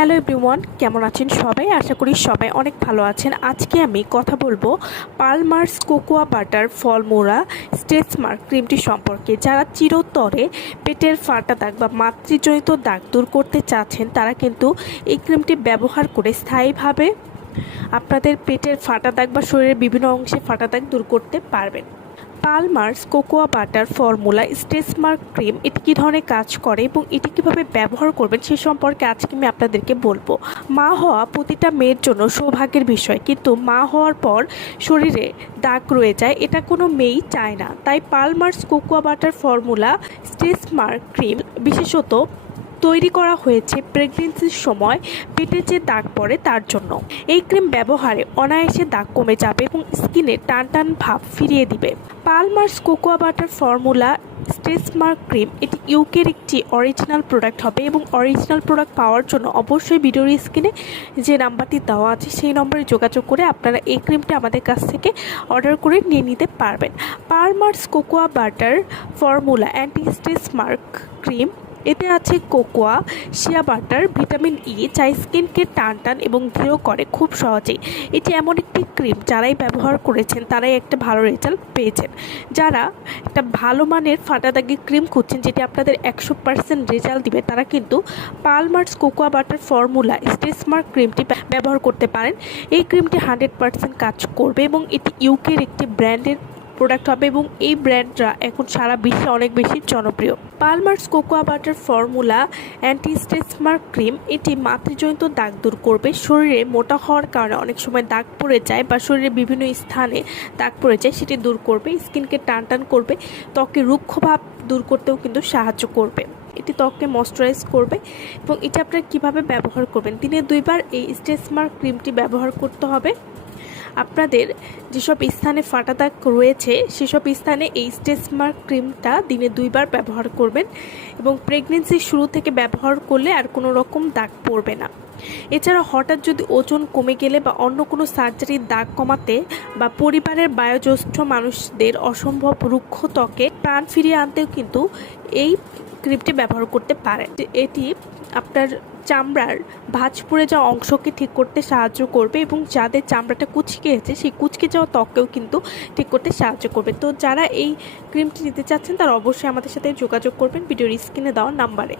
Hello everyone, কেমন আছেন সবাই? আশা করি সবাই অনেক ভালো আছেন। আজকে আমি কথা বলব Palmer's cocoa butter formula stretch mark ক্রিমটি সম্পর্কে। যারা চিরতরে পেটের ফাটা দাগ বা মাতৃজনিত দাগ দূর করতে চাচ্ছেন, তারা কিন্তু এই ক্রিমটি ব্যবহার করে স্থায়ীভাবে আপনাদের পেটের ফাটা দাগ বা শরীরের বিভিন্ন অংশে ফাটা দাগ দূর করতে পারবেন। Palmer's cocoa butter formula stress mark cream, এটি কী ধরনের কাজ করে এবং এটি কীভাবে ব্যবহার করবেন সে সম্পর্কে আজকে আমি আপনাদেরকে বলব। মা হওয়া প্রতিটা মেয়ের জন্য সৌভাগ্যের বিষয়, কিন্তু মা হওয়ার পর শরীরে দাগ রয়ে যায়, এটা কোনো মেয়েই চায় না। তাই Palmer's cocoa butter formula stress mark cream, বিশেষত তৈরি করা হয়েছে প্রেগনেন্সির সময় পেটে যে দাগ পড়ে তার জন্য। এই ক্রিম ব্যবহারে অনায়াসে দাগ কমে যাবে এবং স্কিনে টান টান ভাব ফিরিয়ে দিবে। Palmer's cocoa butter formula stress mark cream এটি ইউকের একটি অরিজিনাল প্রোডাক্ট হবে এবং অরিজিনাল প্রোডাক্ট পাওয়ার জন্য অবশ্যই ভিডিওর স্ক্রিনে যে নাম্বারটি দেওয়া আছে সেই নম্বরে যোগাযোগ করে আপনারা এই ক্রিমটি আমাদের কাছ থেকে অর্ডার করে নিয়ে নিতে পারবেন। Palmer's cocoa butter formula anti stress mark cream এতে আছে cocoa shea butter vitamin E যা স্কিনকে টান টান এবং দৃঢ় করে খুব সহজেই। এটি এমন একটি ক্রিম যারাই ব্যবহার করেছেন, তারাই একটা ভালো রেজাল্ট পেয়েছেন। যারা একটা ভালো মানের ফাটা দাগি ক্রিম খুঁজছেন, যেটি আপনাদের একশো পার্সেন্ট রেজাল্ট দিবে, তারা কিন্তু Palmer's cocoa butter formula stress mark ক্রিমটি ব্যবহার করতে পারেন। এই ক্রিমটি হান্ড্রেড পার্সেন্ট কাজ করবে এবং এটি ইউকের একটি ব্র্যান্ডের প্রোডাক্ট হবে এবং এই ব্র্যান্ডরা এখন সারা বিশ্বে অনেক বেশি জনপ্রিয়। Palmer's cocoa butter formula anti stress mark cream এটি মাতৃজনিত দাগ দূর করবে। শরীরে মোটা হওয়ার কারণে অনেক সময় দাগ পড়ে যায় বা শরীরে বিভিন্ন স্থানে দাগ পড়ে যায়, সেটি দূর করবে। স্কিনকে টান টান করবে। ত্বকে রুক্ষভাব দূর করতেও কিন্তু সাহায্য করবে। এটি ত্বককে ময়শ্চারাইজ করবে এবং এটা আপনারা কীভাবে ব্যবহার করবেন? দিনে দুইবার এই স্ট্রেসমার্ক ক্রিমটি ব্যবহার করতে হবে। আপনাদের যেসব স্থানে ফাটা দাগ রয়েছে, সেসব স্থানে এই স্টেসমার্ক ক্রিমটা দিনে দুইবার ব্যবহার করবেন এবং প্রেগনেন্সির শুরু থেকে ব্যবহার করলে আর কোনো রকম দাগ পড়বে না। এছাড়া হঠাৎ যদি ওজন কমে গেলে বা অন্য কোনো সার্জারির দাগ কমাতে বা পরিবারের বায়োজ্যেষ্ঠ মানুষদের অসম্ভব রুক্ষ ত্বকে প্রাণ ফিরিয়ে আনতেও কিন্তু এই ক্রিমটি ব্যবহার করতে পারেন এটি আপনার চামড়ার ভাঁজ পড়ে যাওয়া অংশকে ঠিক করতে সাহায্য করবে এবং যাদের চামড়াটা কুচকে গেছে, সেই কুচকে যাওয়া ত্বককেও কিন্তু ঠিক করতে সাহায্য করবে। তো যারা এই ক্রিমটি নিতে চাচ্ছেন, তারা অবশ্যই আমাদের সাথে যোগাযোগ করবেন। ভিডিওর স্ক্রিনে দেওয়া নাম্বারে।